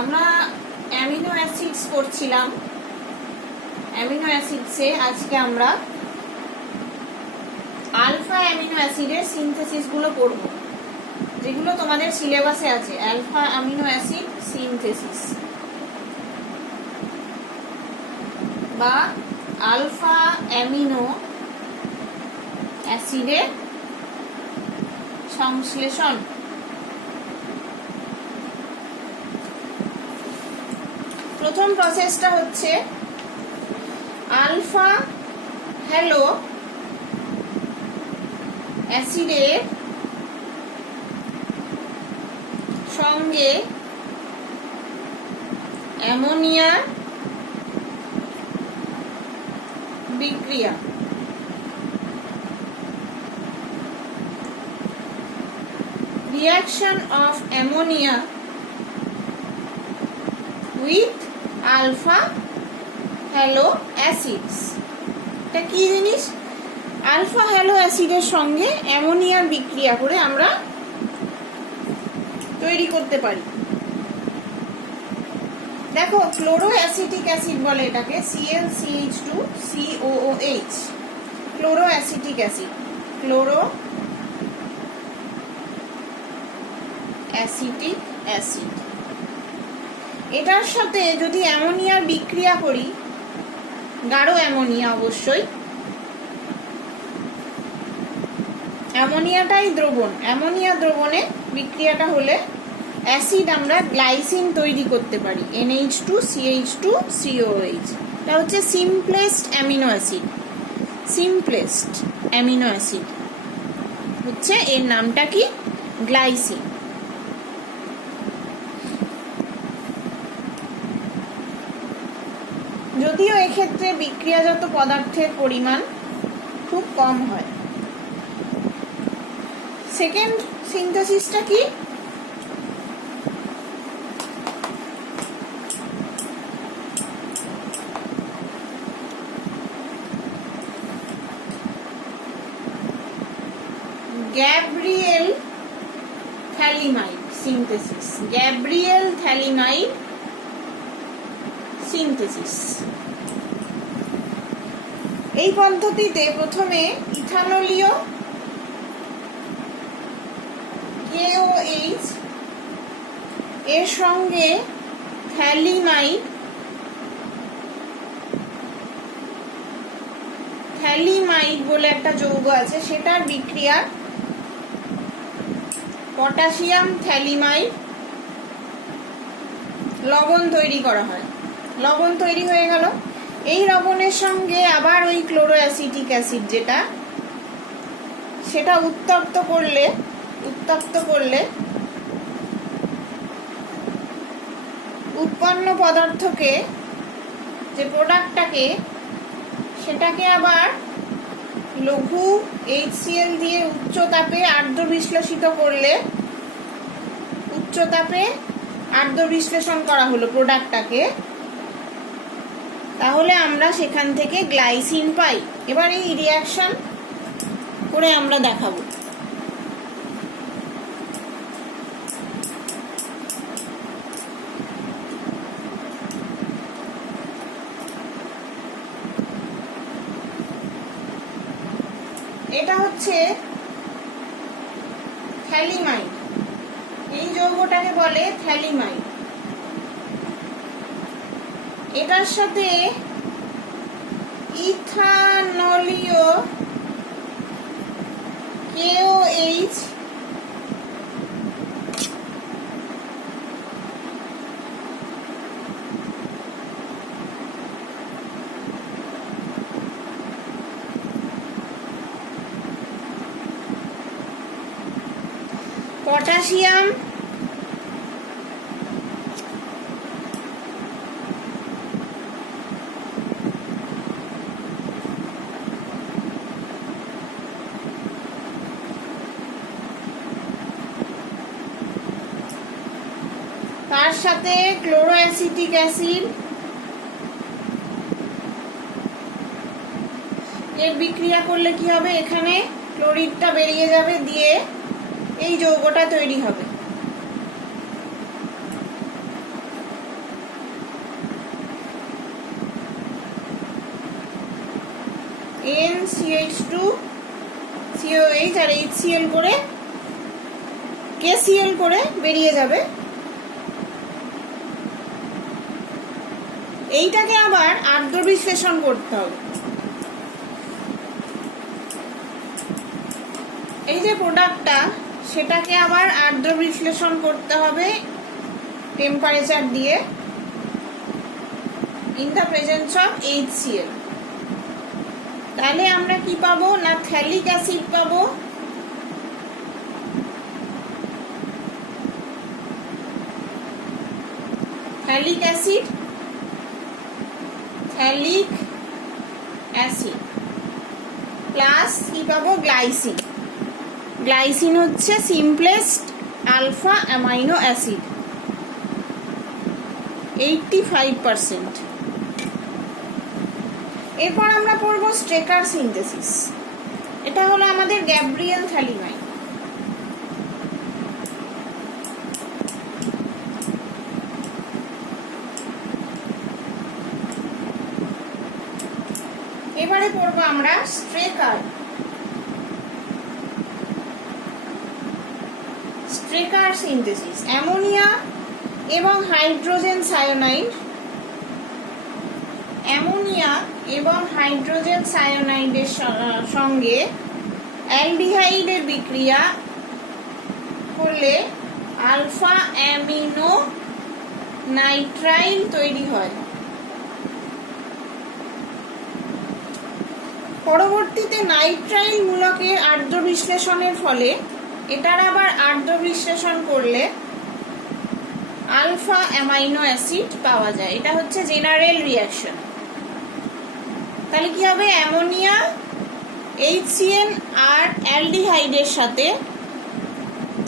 আমরা amino acids করছিলাম। Amino অ্যাসিডসে আজকে আমরা আলফা অ্যামিনো অ্যাসিডের সিনথেসিস গুলো করব, যেগুলো তোমাদের সিলেবাসে আছে। আলফা অ্যামিনো অ্যাসিড সিনথেসিস বা আলফা অ্যামিনো অ্যাসিডের সংশ্লেষণ। প্রথম প্রসেসটা হচ্ছে আলফা হ্যালো অ্যাসিডের সঙ্গে অ্যামোনিয়া বিক্রিয়া। Reaction of ammonia with alpha halo acids। এটা কি জিনিস? আলফা হ্যালো অ্যাসিডের সঙ্গে অ্যামোনিয়ার বিক্রিয়া করে আমরা তৈরি করতে পারি। দেখো, ক্লোরো অ্যাসিটিক অ্যাসিড বলে এটাকে, ClCH2COOH, chloro acetic acid, chloro acetic acid. এটার সাথে যদি অ্যামোনিয়ার বিক্রিয়া করি, গাঢ় অ্যামোনিয়া অবশ্যই, অ্যামোনিয়াটাই দ্রবণ, অ্যামোনিয়া দ্রবণে বিক্রিয়াটা হলে অ্যাসিড আমরা গ্লাইসিন তৈরি করতে পারি, NH2CH2COOH। এটা হচ্ছে simplest amino acid. Simplest amino acid হচ্ছে, এর নামটা কি? গ্লাইসিন। যদিও এক্ষেত্রে বিক্রিয়াজাত পদার্থের পরিমাণ খুব কম হয়। সেকেন্ড সিনথেসিসটা কি? Gabriel phthalimide synthesis. Gabriel phthalimide synthesis. এই পদ্ধতিতে প্রথমে ইথানলীয় KOH এর সঙ্গে থ্যালিমাইড, থ্যালিমাইড বলে একটা যৌগ আছে, সেটার বিক্রিয়া পটাশিয়াম থ্যালিমাইড লবণ তৈরি করা হয়। লবণ তৈরি হয়ে গেল। এই লবণের সঙ্গে আবার ওই ক্লোরো অ্যাসিটিক অ্যাসিড যেটা, সেটা উত্তপ্ত করলে উৎপন্ন পদার্থকে, যে প্রোডাক্টটাকে, সেটাকে আবার লঘু HCl দিয়ে উচ্চ তাপে আর্দ্র বিশ্লেষিত করলে, উচ্চ তাপে আর্দ্র বিশ্লেষণ করা হলো প্রোডাক্টটাকে, তাহলে আমরা সেখান থেকে গ্লাইসিন পাই। এবার এই রিঅ্যাকশন করে আমরা দেখাবো। এটা হচ্ছে থ্যালিমাইড। এই যৌগটাকে বলে থ্যালিমাইড। এটার সাথে ইথানলীয় KOH পটাশিয়াম তার সাথে ক্লোরো অ্যাসিটিক অ্যাসিড এর বিক্রিয়া করলে কি হবে? এখানে ক্লোরিনটা বেরিয়ে যাবে, দিয়ে এই যৌগটা তৈরি হবে। CH2 COH আর HCl করে KCl করে বেরিয়ে যাবে। এইটাকে আবার আর্দ্র বিশ্লেষণ করতে হবে। এই যে প্রোডাক্টটা সেটাকে আবার আর্দ্র বিশ্লেষণ করতে হবে টেম্পারেচার দিয়ে in the presence of HCl। তাহলে আমরা কি পাবো না থ্যালিক অ্যাসিড পাবো, থ্যালিক অ্যাসিড প্লাস কি পাবো গ্লাইসিন। গ্লাইসিন হচ্ছে সিম্পলেস্ট আলফা অ্যামাইনো অ্যাসিড 85%। এরপর আমরা পড়বো স্ট্রেকার সিনথেসিস। এটা হলো আমাদের গ্যাব্রিয়েল থ্যালিমাইন। এবারে পড়বো আমরা স্ট্রেকার সিনথেসিস। অ্যামোনিয়া এবং হাইড্রোজেন সায়ানাইড, অ্যামোনিয়া এবং হাইড্রোজেন সায়ানাইডের সঙ্গে অ্যালডিহাইডের বিক্রিয়া করলে আলফা অ্যামিনো নাইট্রাইল তৈরি হয়। পরবর্তীতে নাইট্রাইল মূলকের আর্দ্র বিশ্লেষণের ফলে এটার আবার আর্দ্র বিশ্লেষণ করলে আলফা অ্যামাইনো অ্যাসিড পাওয়া যায়। এটা হচ্ছে জেনারেল রিঅ্যাকশন। তাহলে কি হবে, অ্যামোনিয়া HCN আর অ্যালডিহাইডের সাথে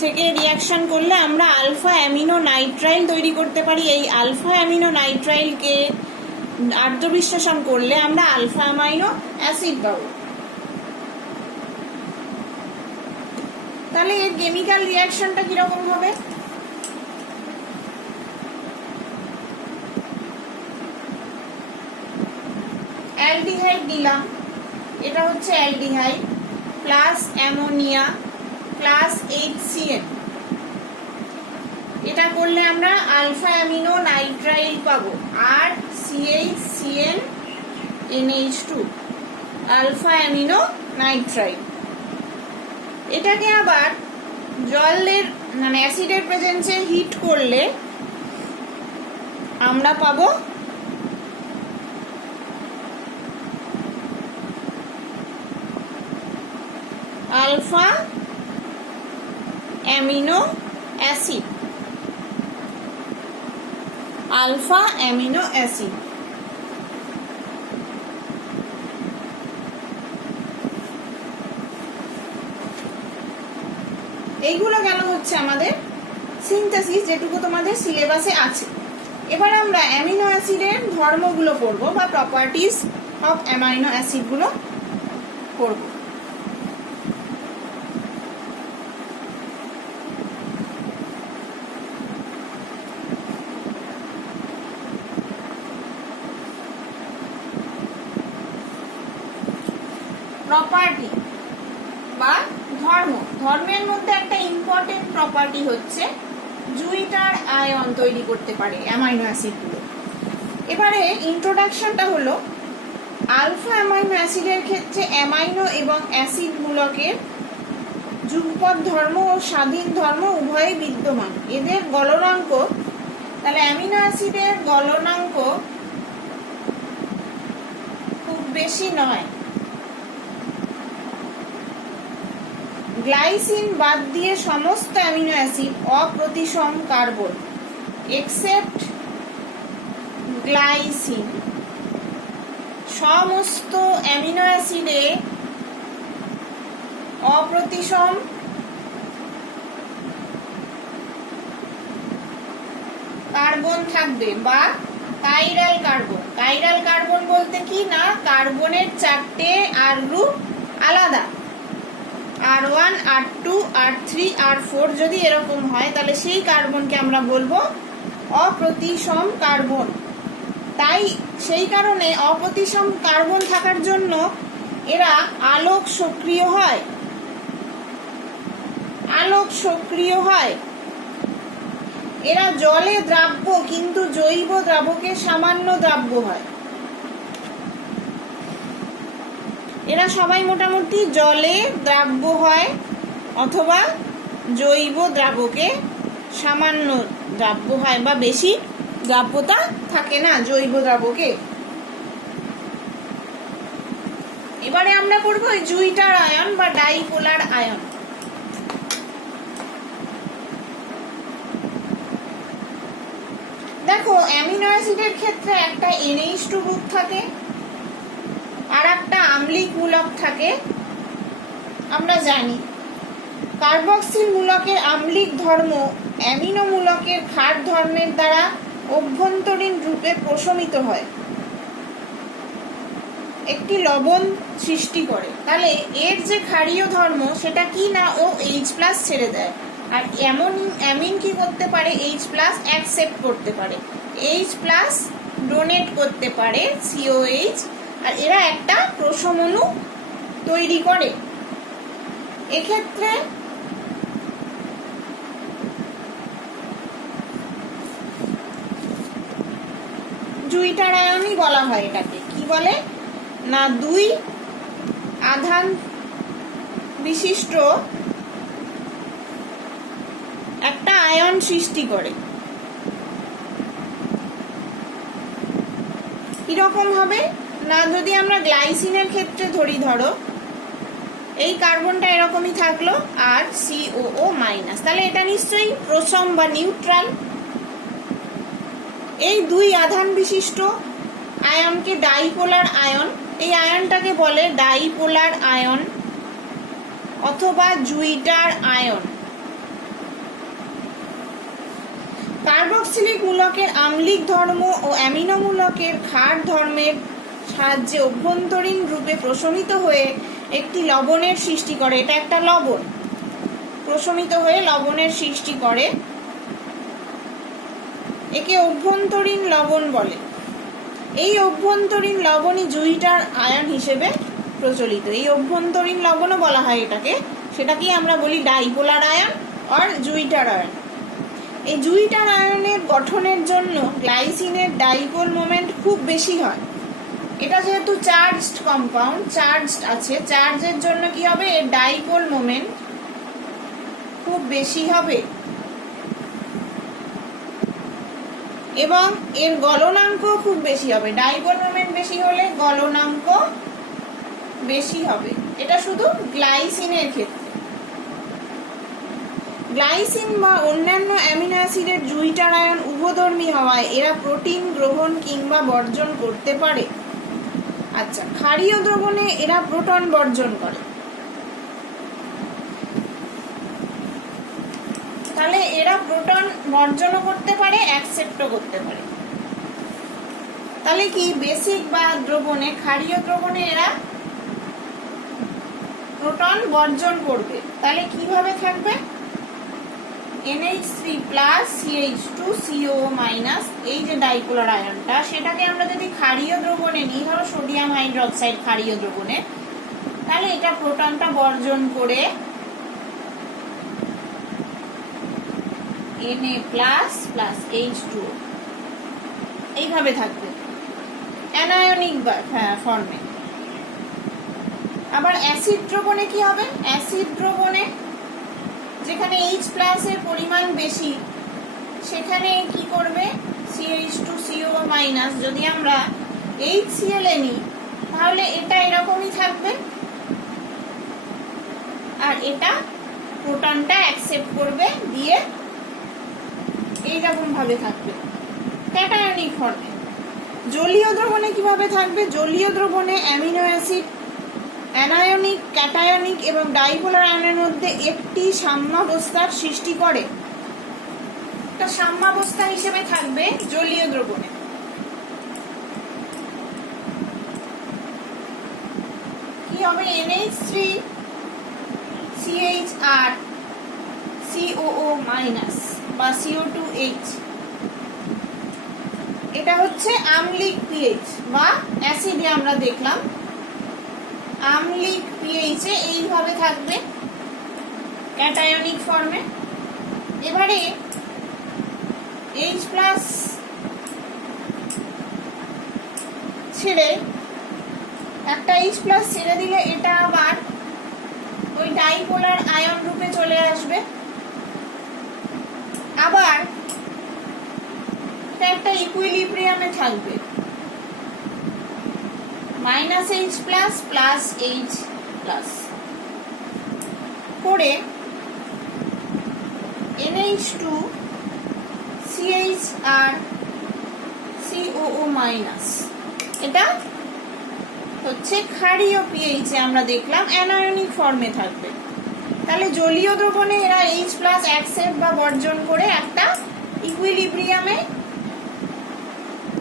থেকে রিঅ্যাকশন করলে আমরা আলফা অ্যামিনো নাইট্রাইল তৈরি করতে পারি। এই আলফা অ্যামিনো নাইট্রাইলকে আর্দ্র বিশ্লেষণ করলে আমরা আলফা অ্যামাইনো অ্যাসিড পাবো। তাহলে এর কেমিক্যাল রিঅ্যাকশনটা কিরকম হবে, অ্যালডিহাইড দিলাম, এটা হচ্ছে aldehyde plus ammonia plus HCN। এটা করলে আমরা আলফা অ্যামিনো নাইট্রাইল পাবো আর CHCN NH2 alpha amino nitrile. এটাকে আবার জলের মানে অ্যাসিডের প্রেজেন্সে হিট করলে আমরা পাবো alpha amino acid, alpha amino acid. এইগুলো গেল হচ্ছে আমাদের সিনথেসিস, যেটুকু তোমাদের সিলেবাসে আছে। এবার আমরা অ্যামিনো অ্যাসিডের ধর্মগুলো পড়বো বা প্রপার্টিজ অফ অ্যামাইনো অ্যাসিডগুলো পড়বো। প্রপার্টি বা ধর্ম, ধর্মের মধ্যে একটা ইম্পর্টেন্ট প্রপার্টি হচ্ছে জুইটার আয়ন তৈরি করতে পারে অ্যামাইনো অ্যাসিডগুলো। এবারে ইন্ট্রোডাকশনটা হলো আলফা অ্যামাইনো অ্যাসিডের ক্ষেত্রে অ্যামাইনো এবং অ্যাসিড মূলকের যুগপৎ ধর্ম ও স্বাধীন ধর্ম উভয়ই বিদ্যমান। এদের গলনাঙ্ক, তাহলে অ্যামিনো অ্যাসিডের গলনাঙ্ক খুব বেশি নয়। গ্লাইসিন বাদ দিয়ে সমস্ত অ্যামিনো অ্যাসিড অপ্রতিসম কার্বন এক্সেপ্ট গ্লাইসিন। সমস্ত অ্যামিনো অ্যাসিডে অপ্রতিসম কার্বন থাকবে বা কাইরাল কার্বন। কাইরাল কার্বন বলতে কি না, কার্বনের চারটে আর গ্রুপ আলাদা, R1 R2 R3 R4 যদি এরকম হয় তাহলে সেই কার্বনকে আমরা বলবো অপ্রতিসম কার্বন। তাই সেই কারণে অপ্রতিসম কার্বন থাকার জন্য এরা আলোক সক্রিয় হয়, আলোক সক্রিয় হয়। এরা জলে দ্রাব্য কিন্তু জৈব দ্রাবকে সামান্য দ্রাব্য হয়। এরা সবাই মোটামুটি জলে দ্রাব্য হয় অথবা জৈব দ্রাবকে সামান্য দ্রাব্য হয়, বা বেশি দ্রাব্যতা থাকে না জৈব দ্রাবকে। এবারে আমরা পড়বো জুইটার আয়ন বা ডাইপোলার আয়ন। দেখো, অ্যামিনো অ্যাসিডের ক্ষেত্রে একটা NH2 গ্রুপ থাকে আর একটা আম্লিক মূলক থাকে, আমরা জানি। কার্বক্সিল মূলকের আম্লিক ধর্ম অ্যামিনো মূলকের ক্ষার ধর্মের দ্বারা অভ্যন্তরীণ রূপে প্রশমিত হয়, একটি লবণ সৃষ্টি করে। তাহলে এর যে ক্ষারীয় ধর্ম সেটা কি না, ও H+ ছেড়ে দেয়। আর অ্যামিন কি করতে পারে, H+ অ্যাকসেপ্ট করতে পারে, H+ ডোনেট করতে পারে COH, আর এরা একটা প্রশম অণু তৈরি করে। এক্ষেত্রে জুইটার আয়নই বলা হয়। এটাকে কি বলে না, 2 আধান বিশিষ্ট একটা আয়ন সৃষ্টি করে। কিরকম হবে না, যদি আমরা গ্লাইসিনের ক্ষেত্রে ধরি, ধরো এই কার্বনটা এরকমই থাকলো আর COO-, তাহলে এটা নিশ্চয়ই প্রশম বা নিউট্রাল। এই 2 আধান বিশিষ্ট আয়নকে ডাইপোলার আয়ন, এই আয়নটাকে বলে ডাইপোলার আয়ন অথবা জুইটার আয়ন। কার্বক্সিলিক মূলকের আম্লিক ধর্ম ও অ্যামিনো মূলকের ক্ষার ধর্মের সাহায্যে অভ্যন্তরীণ রূপে প্রশমিত হয়ে একটি লবণের সৃষ্টি করে। এটা একটা লবণ, প্রশমিত হয়ে লবণের সৃষ্টি করে, একে অভ্যন্তরীণ লবণ বলে। এই অভ্যন্তরীণ লবণই জুইটার আয়ন হিসেবে প্রচলিত। এই অভ্যন্তরীণ লবণও বলা হয় এটাকে, সেটাকেই আমরা বলি ডাইপোলার আয়ন আর জুইটার আয়ন। এই জুইটার আয়নের গঠনের জন্য গ্লাইসিনের ডাইপোল মোমেন্ট খুব বেশি হয়। এটা যেহেতু চার্জড কম্পাউন্ড, চার্জড আছে, চার্জের জন্য কি হবে, এর ডাইপোল মোমেন্ট খুব বেশি হবে এবং এর গলনাঙ্ক খুব বেশি হবে। ডাইপোল মোমেন্ট বেশি হলে গলনাঙ্ক বেশি হবে। এটা শুধু গ্লাইসিনের ক্ষেত্রে। গ্লাইসিন বা অন্যান্য অ্যামিনো অ্যাসিডের জুইটার আয়ন উভধর্মী হওয়ায় এরা প্রোটিন গ্রহণ কিংবা বর্জন করতে পারে। আচ্ছা, ক্ষারীয় দ্রবণে এরা প্রোটন বর্জন করে। তাহলে এরা প্রোটন বর্জনও করতে পারে, অ্যাকসেপ্টও করতে পারে। তাহলে কি বেসিক বা দ্রবণে, ক্ষারীয় দ্রবণে এরা প্রোটন বর্জন করবে। তাহলে কিভাবে থাকবে, NH3+ CH2COO-, এই যে ডাইপোলার আয়নটা, সেটাকে আমরা যদি ক্ষারীয় দ্রবণে নিই, ধরো সোডিয়াম হাইড্রোক্সাইড ক্ষারীয় দ্রবণে, তাহলে এটা প্রোটনটা বর্জন করে Na++H2O এইভাবে থাকবে অ্যানায়নিক ফর্মে। আবার অ্যাসিড দ্রবণে কি হবে, অ্যাসিড দ্রবণে যেখানে H+ এর পরিমাণ বেশি, সেখানে কি করবে, CH2COO-, যদি আমরা HCl নিই তাহলে এটা এরকমই থাকবে আর এটা প্রোটনটা অ্যাকসেপ্ট করবে, দিয়ে এইরকম ভাবে থাকবে ক্যাটায়নিক ফর্মে। জলীয় দ্রবণে কিভাবে থাকবে, জলীয় দ্রবণে অ্যামিনো অ্যাসিড অ্যানায়নিক, ক্যাটায়নিক এবং ডাইপোলার আয়নের মধ্যে একটি সাম্যাবস্থার সৃষ্টি করে। এটা সাম্যাবস্থা হিসেবে থাকবে জলীয় দ্রবণে। কি হবে, NH3CHR COO- বা CO2H, এটা হচ্ছে আম্লিক পিএইচ বা অ্যাসিডে আমরা দেখলাম। আম্লিক পিএইচ এ এইভাবে থাকবে ক্যাটায়নিক ফর্মে। এবারে H+ ছেড়ে একটা H+ ছেড়ে দিলে এটা আবার ওই ডাইপোলার আয়ন রূপে চলে আসবে। আবার এটা একটা ইকুইলিব্রিয়ামে থাকবে -H+ প্লাস H+ করে NH2 CH আর COO-। এটা হচ্ছে ক্ষারীয় পিএইচ এ আমরা দেখলাম অ্যানায়নিক ফর্মে থাকবে। তাহলে জলীয় দ্রবণে এরা H+ অ্যাকসেপ্ট বা বর্জন করে একটা ইকুইলিব্রিয়ামে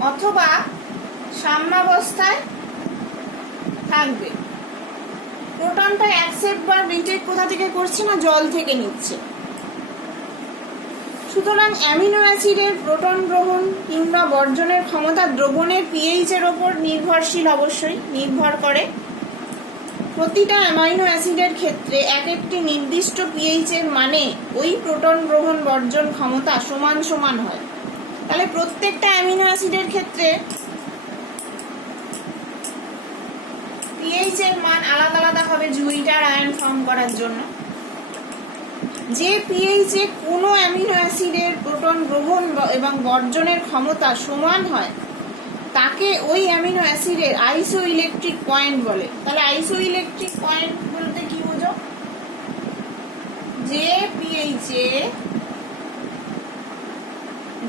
অথবা সাম্যাবস্থায় থাকবে। প্রোটনটা অ্যাকসেপ্ট বা রিজেক্ট কোথা থেকে করছে না, জল থেকে নিচ্ছে। সুতরাং অ্যামিনো অ্যাসিডের প্রোটন গ্রহণ কিংবা বর্জনের ক্ষমতা দ্রবণের পিএইচ এর উপর নির্ভরশীল, অবশ্যই নির্ভর করে। প্রতিটা অ্যামাইনো অ্যাসিডের ক্ষেত্রে এক একটি নির্দিষ্ট পিএইচ এর মানে ওই প্রোটন গ্রহণ বর্জন ক্ষমতা সমান সমান হয়। তাহলে প্রত্যেকটা অ্যামিনো অ্যাসিডের ক্ষেত্রে পিএইচ এর মান আলাদা আলাদা হবে জুইটার আয়ন ফর্ম করার জন্য। যে পিএইচ এ কোনো অ্যামিনো অ্যাসিডের প্রোটন গ্রহণ এবং বর্জনের ক্ষমতা সমান হয় তাকে ওই অ্যামিনো অ্যাসিডের আইসোইলেকট্রিক পয়েন্ট বলে। তাহলে আইসোইলেকট্রিক পয়েন্ট বলতে কি বুঝো?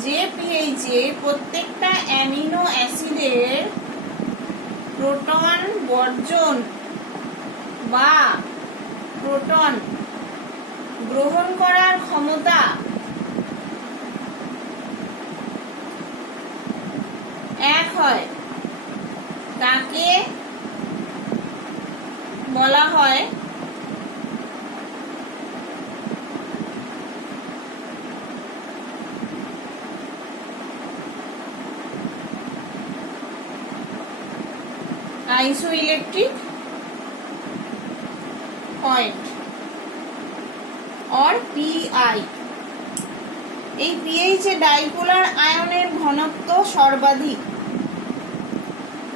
যে পিএইচ এ প্রত্যেকটা অ্যামিনো অ্যাসিডের প্রোটন বর্জন বা প্রোটন গ্রহণ করার ক্ষমতা এক হয় তাকে বলা হয় আইসোইলেকট্রিক পয়েন্ট or PI। এই পিএইচ এ ডাইপোলার আয়নের ঘনত্ব সর্বাধিক।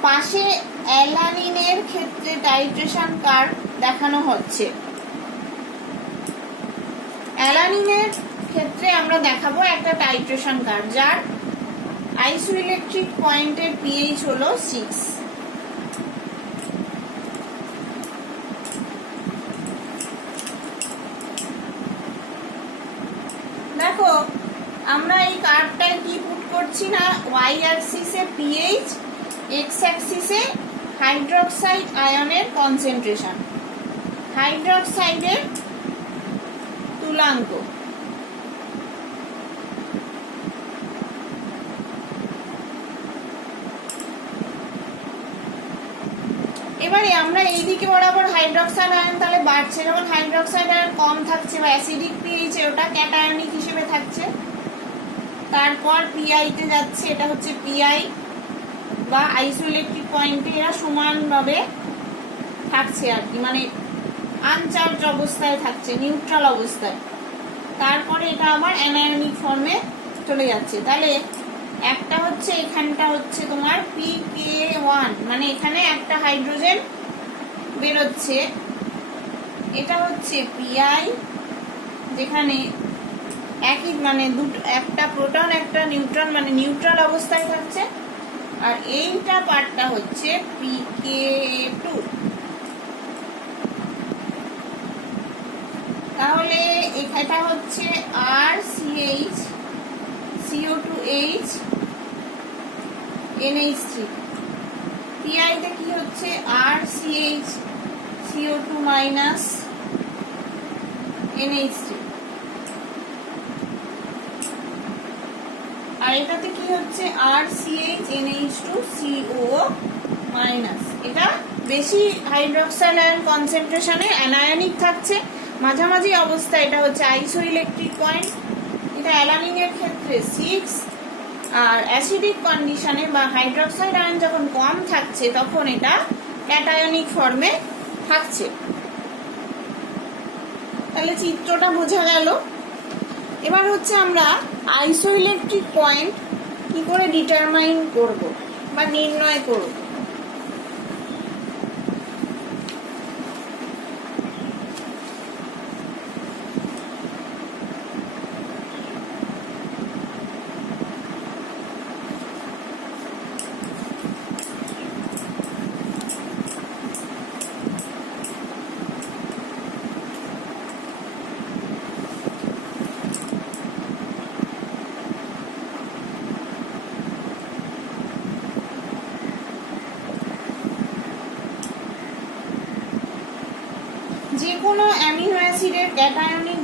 পাশে অ্যালানিনের ক্ষেত্রে টাইট্রেশন কার্ভ দেখানো হচ্ছে। অ্যালানিনের ক্ষেত্রে আমরা দেখাবো একটা টাইট্রেশন কার্ভ যার আইসোইলেকট্রিক পয়েন্টের পিএইচ হলো 6। দেখো আমরা এই কার্ভটায় কি পুট করছি না, ওয়াই অ্যাক্সিসে পিএইচ, এক্স অ্যাক্সিসে হাইড্রক্সাইড আয়নের কনসেন্ট্রেশন, হাইড্রক্সাইডের তুলাঙ্ক। এবারে আমরা এইদিকে বরাবর হাইড্রক্সাইড আয়ন তাহলে বাড়ছে, যখন হাইড্রক্সাইড আয়ন কম থাকছে বা অ্যাসিডিক পিএইচ এ ওটা ক্যাটায়নিক হিসেবে থাকছে। তারপর পিআই তে যাচ্ছে, এটা হচ্ছে পিআই বা আইসোইলেকট্রিক পয়েন্টে এরা সমানভাবে থাকছে আর কি, মানে আনচার্জ অবস্থায় থাকছে, নিউট্রাল অবস্থায়। তারপরে এটা আবার অ্যানায়নিক ফর্মে চলে যাচ্ছে। তাহলে একটা হচ্ছে এখানটা হচ্ছে তোমার PK1, মানে এখানে একটা হাইড্রোজেন বেরোচ্ছে। এটা হচ্ছে পিআই যেখানে একই মানে দুটো, একটা প্রোটন একটা নিউট্রন, মানে নিউট্রাল অবস্থায় থাকছে। আর এইটা পার্টটা হচ্ছে PK2। তাহলে এটা হচ্ছে RCH CO2H NH3। পিআই তে কি হচ্ছে RCH CO2 মাইনাস NH3। আর এটাতে কি হচ্ছে RCH NH2 CO মাইনাস। এটা বেশি হাইড্রক্সাইড আয়ন কনসেন্ট্রেশনে অ্যানায়নিক থাকছে, মাঝামাঝি অবস্থা এটা হচ্ছে আইসোইলেকট্রিক পয়েন্ট। এটা অ্যালানিনের ক্ষেত্রে 6, আর অ্যাসিডিক কন্ডিশনে বা হাইড্রক্সাইড আয়ন যখন কম থাকছে তখন এটা ক্যাটায়নিক ফর্মে থাকছে। তাহলে চিত্রটা বোঝা গেল। এবার হচ্ছে আমরা আইসোইলেকট্রিক পয়েন্ট কি করে ডিটারমাইন করব বা নির্ণয় করব। যে কোনো অ্যামিনো অ্যাসিডের ক্যাটায়নিক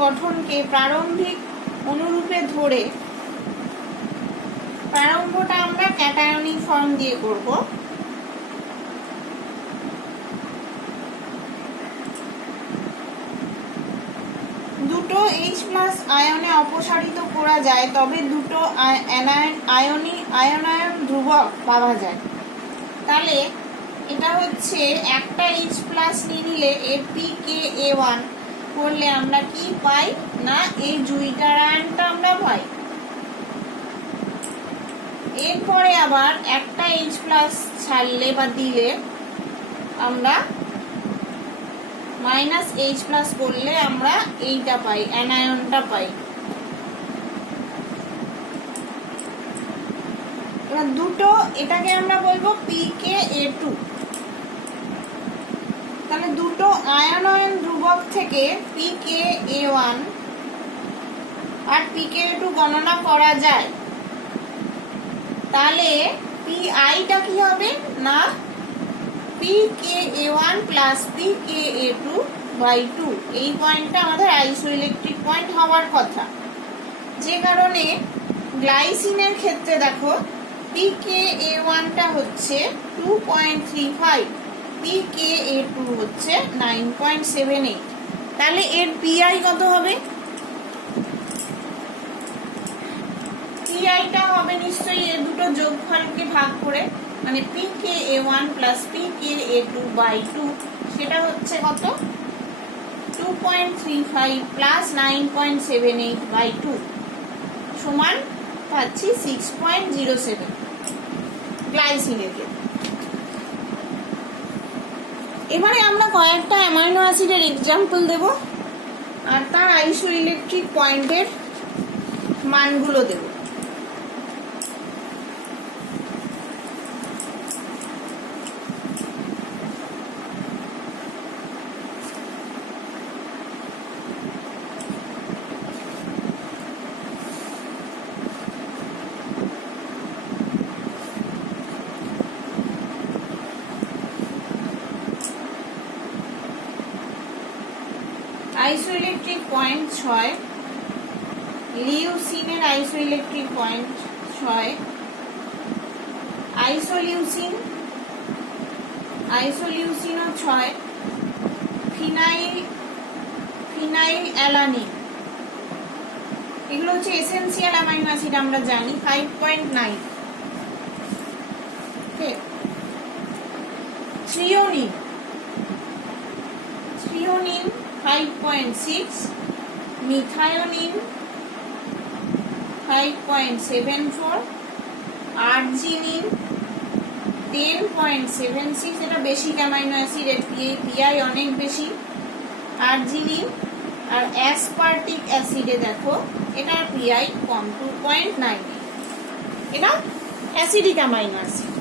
গঠনকে প্রারম্ভিক অনুরূপে ধরে প্রারম্ভটা আমরা ক্যাটায়নিক ফর্ম দিয়ে করব। দুটো H+ আয়নে অপসারিত করা যায়, তবে দুটো আয়নায়ন ধ্রুবক পাওয়া যায়। তাহলে এটা হচ্ছে একটা H+ নিয়ে নিলে এর pKa1 করলে আমরা কি পাই না এই জুইটার আয়নটা আমরা পাই। এরপরে আবার একটা H+ ছাড়লে বা দিলে আমরা -H+ করলে আমরা এইটা পাই, অ্যানায়নটা পাই। এবার দুটো এটাকে আমরা বলবো pKa2। তাহলে দুটো আয়নায়ন ধ্রুবক থেকে pKa1 আর pKa2 গণনা করা যায়। তাহলে piটা কি হবে না pKa1 + pKa2/2। এই পয়েন্টটা আমাদের আইসোইলেকট্রিক পয়েন্ট হওয়ার কথা। যে কারণে গ্লাইসিনের ক্ষেত্রে দেখো pKa1টা হচ্ছে 2.35, pKa2 হচ্ছে 9.78। তাহলে এর পিআই কত হবে? পিআইটা হবে নিশ্চয়ই এর দুটো যোগফলকে ভাগ করে, মানে pKa1 + pKa2/2, সেটা হচ্ছে কত 2.35 + 9.78/2 সমান পাচ্ছি 6.07 গ্লাইসিনের ক্ষেত্রে। এবারে আমরা কয়েকটা অ্যামাইনো অ্যাসিডের এক্সাম্পল দেব আর তার আইসোইলেকট্রিক পয়েন্টের মানগুলো দেব। আইসোইলেকট্রিক পয়েন্ট 6, লিউসিনের আইসোইলেকট্রিক পয়েন্ট 6, আইসোলিউসিনও 6, ফিনাইল অ্যালানিন, এগুলো হচ্ছে এসেনশিয়াল অ্যামাইনো অ্যাসিড আমরা জানি 5.9। Threonine 5.6, methionine 5.74, arginine 10.76। এটা বেশি অ্যামাইনো অ্যাসিড, এর পিআই অনেক বেশি আর্জিনিন। আর অ্যাসপার্টিক অ্যাসিডে দেখো এটার পিআই কম 2.9। এটা অ্যাসিডিক অ্যামাইনো অ্যাসিড,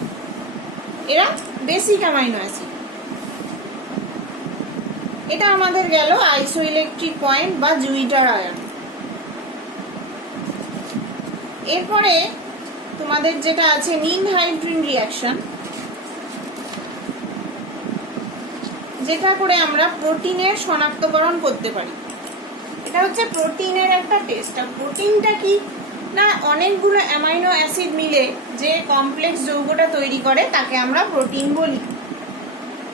এরা বেসিক অ্যামাইনো অ্যাসিড। এটা আমাদের গেল আইসোইলেকট্রিক পয়েন্ট বা জুইটার আয়ন। এরপরে তোমাদের যেটা আছে নিনহাইড্রিন রিঅ্যাকশন, যেটা করে আমরা প্রোটিনের শনাক্তকরণ করতে পারি। এটা হচ্ছে প্রোটিনের একটা টেস্ট। আর প্রোটিনটা কি না অনেকগুলো অ্যামাইনো অ্যাসিড মিলে যে কমপ্লেক্স যৌগটা তৈরি করে তাকে আমরা প্রোটিন বলি।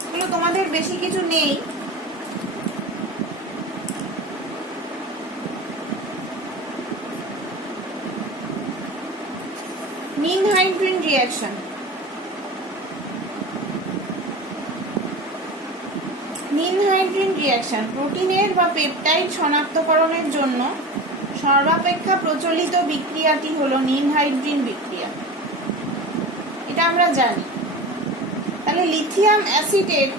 এগুলো তোমাদের বেশি কিছু নেই। নিনহাইড্রিন রিঅ্যাকশন নিনহাইড্রিন রিঅ্যাকশন প্রোটিনের বা পেপটাইড শনাক্তকরণের জন্য সর্বাপেক্ষা প্রচলিত বিক্রিয়াটি হলো নিনহাইড্রিন বিক্রিয়া, এটা আমরা জানি। তাহলে লিথিয়াম অ্যাসিডের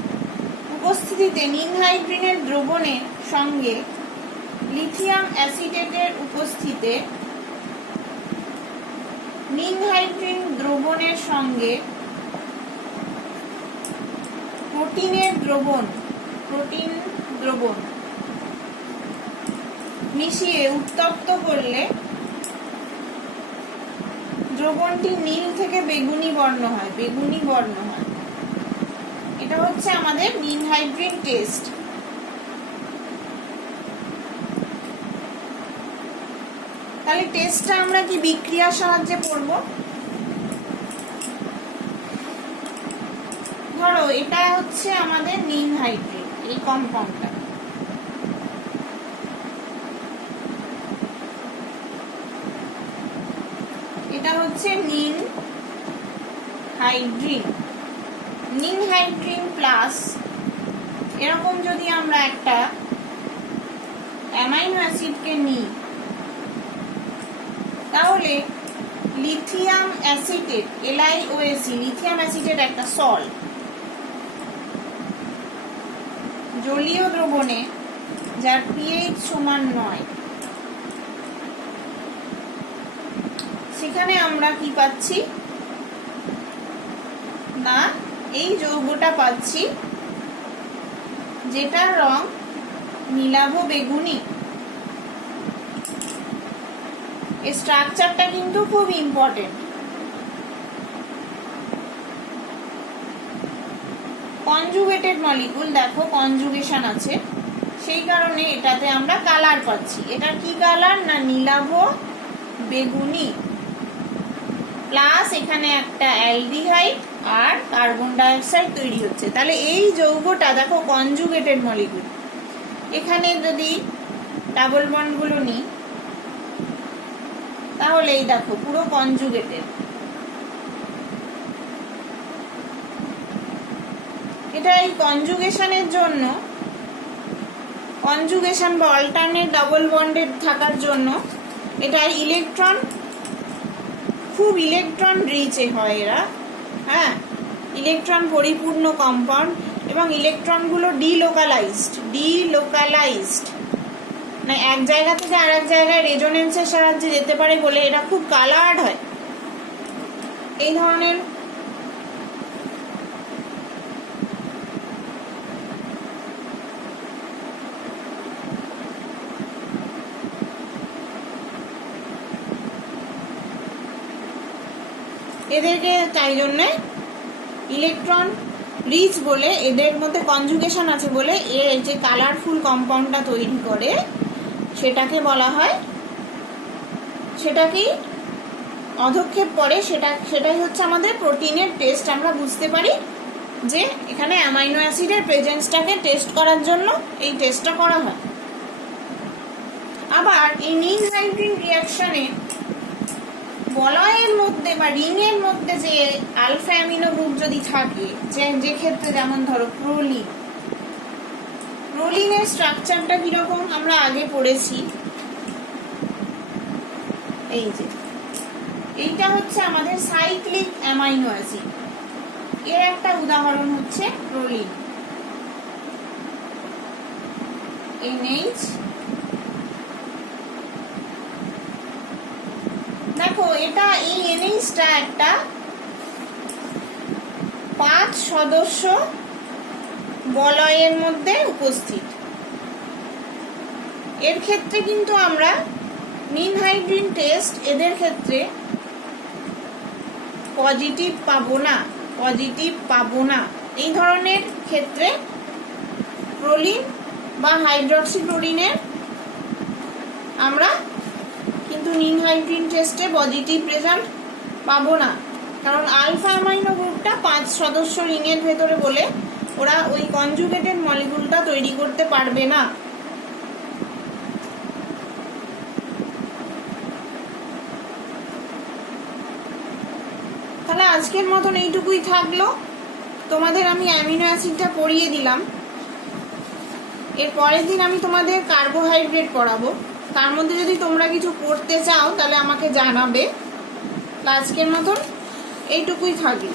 উপস্থিতিতে নিনহাইড্রিনের দ্রবণের সঙ্গে লিথিয়াম অ্যাসিটেটের উপস্থিতিতে নিনহাইড্রিন দ্রবণের সঙ্গে প্রোটিন দ্রবণ মিশিয়ে উত্তপ্ত করলে দ্রবণটি নীল থেকে বেগুনি বর্ণ হয়। এটা হচ্ছে আমাদের নিনহাইড্রিন টেস্ট। তাহলে টেস্টটা আমরা কি বিক্রিয়ার সাহায্যে করব? ধরো এটা হচ্ছে আমাদের নিনহাইড্রিন, এই কম্পাউন্ডটা। এটা হচ্ছে নিনহাইড্রিন প্লাস এরকম যদি আমরা একটা অ্যামাইনো অ্যাসিডকে নিই, তাহলে lithium acetate LiOAC lithium acetate একটা সল্ট জলীয় দ্রবণে যার pH সমান 9, সেখানে আমরা কি পাচ্ছি না, এই যৌগটা পাচ্ছি যেটার রং নীলাভ বেগুনি। এই স্ট্রাকচারটা কিন্তু খুব ইম্পর্টেন্ট। কনজুগেটেড মলিকুল, দেখো কনজুগেশন আছে, সেই কারণে এটাতে আমরা কালার পাচ্ছি। এটা কি কালার না নীলাভ বেগুনি, প্লাস এখানে একটা অ্যালডিহাইড আর কার্বন ডাই অক্সাইড তৈরি হচ্ছে। তাহলে এই যৌগটা দেখো কনজুগেটেড মলিকুল। এখানে যদি ডাবল বন্ড গুলো নিই, তাহলে এই দেখো পুরো কনজুগেটেড। এটা এই কনজুগেশনের জন্য, কনজুগেশন বা অল্টারনেট ডাবল বন্ডেড থাকার জন্য এটা ইলেকট্রন, খুব ইলেকট্রন রিচ হয় এরা, হ্যাঁ, ইলেকট্রন পরিপূর্ণ কম্পাউন্ড, এবং ইলেকট্রনগুলো ডিলোকালাইজড না এক জায়গা থেকে আরেক জায়গায় রেজোনেন্সের সাহায্যে যেতে পারে বলে এরা খুব কালার্ড হয়। এই ধরনের এদেরকে তাই জন্য ইলেকট্রন রিচ বলে, এদের মধ্যে কনজুগেশন আছে বলে এর যে কালারফুল কম্পাউন্ডটা তৈরি করে সেটাকে বলা হয়, সেটাকেই অধক্ষেপ করে, সেটাই হচ্ছে আমাদের প্রোটিনের টেস্ট। আমরা বুঝতে পারি যে এখানে অ্যামাইনো অ্যাসিডের প্রেজেন্সটাকে টেস্ট করার জন্য এই টেস্টটা করা হয়। আবার এই নিনহাইড্রিন রিঅ্যাকশনে বলয়ের মধ্যে বা রিং এর মধ্যে যে আলফা অ্যামিনো গ্রুপ যদি থাকে, যে ক্ষেত্রে যেমন ধরো প্রোলিনের স্ট্রাকচারটা কিরকম আমরা আগে পড়েছি। এই যে এইটা হচ্ছে আমাদের সাইক্লিক অ্যামাইনো অ্যাসিড, এর একটা উদাহরণ হচ্ছে প্রোলিন, NH। দেখো এটা এই NH-টা একটা 5 সদস্য বলয়ের মধ্যে উপস্থিত। এর ক্ষেত্রে কিন্তু আমরা নিনহাইড্রিন টেস্ট এদের ক্ষেত্রে পজিটিভ পাবো না। এই ধরনের ক্ষেত্রে প্রোলিন বা হাইড্রক্সিক্লোরিনের আমরা কিন্তু নিনহাইড্রিন টেস্টে পজিটিভ রেজাল্ট পাবো না, কারণ আলফা অ্যামাইনো গ্রুপটা 5 সদস্য রিংয়ের ভেতরে বলে ওরা ওই কনজুগেটেড মলিকুলটা তৈরি করতে পারবে না। তাহলে আজকের মতন এইটুকুই থাকলো। তোমাদের আমি অ্যামিনো অ্যাসিডটা পড়িয়ে দিলাম। এর পরের দিন আমি তোমাদের কার্বোহাইড্রেট পড়াবো। তার মধ্যে যদি তোমরা কিছু পড়তে চাও তাহলে আমাকে জানাবে। আজকের মতন এইটুকুই থাকলো।